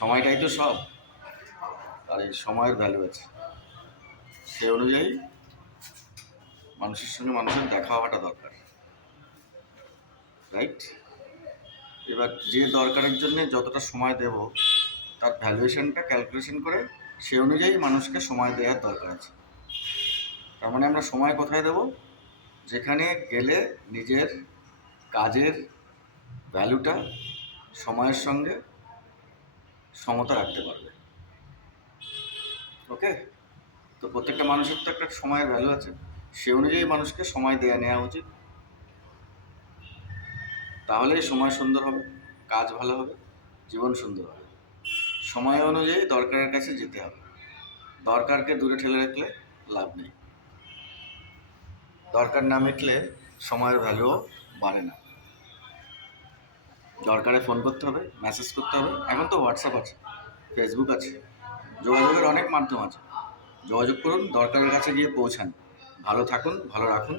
সময়টাই তো সব। আর এই সময়ের ভ্যালু আছে, সে অনুযায়ী মানুষের সঙ্গে মানুষের দেখা হওয়াটা দরকার, রাইট? এবার যে দরকারের জন্য যতটা সময় দেব তার ভ্যালুয়েশনটা ক্যালকুলেশন করে সে অনুযায়ী মানুষকে সময় দেওয়ার দরকার আছে। তার মানে আমরা সময় কোথায় দেব? যেখানে গেলে নিজের কাজের ভ্যালুটা সময়ের সঙ্গে সমতা রাখতে পারবে। ওকে? তো প্রত্যেকটা মানুষের তো একটা সময়ের ভ্যালু আছে, সে অনুযায়ী মানুষকে সময় নেওয়া উচিত। তাহলেই সময় সুন্দর হবে, কাজ ভালো হবে, জীবন সুন্দর হবে। সময় অনুযায়ী দরকারের কাছে যেতে হবে, দরকারকে দূরে ঠেলে রাখলে লাভ নেই। দরকার না মিটলে সময়ের ভ্যালুও বাড়ে না। দরকারে ফোন করতে হবে, মেসেজ করতে হবে। এখন তো হোয়াটসঅ্যাপ আছে, ফেসবুক আছে, যোগাযোগের অনেক মাধ্যম আছে। যোগাযোগ করুন, দরকারের কাছে গিয়ে পৌঁছান। ভালো থাকুন, ভালো রাখুন।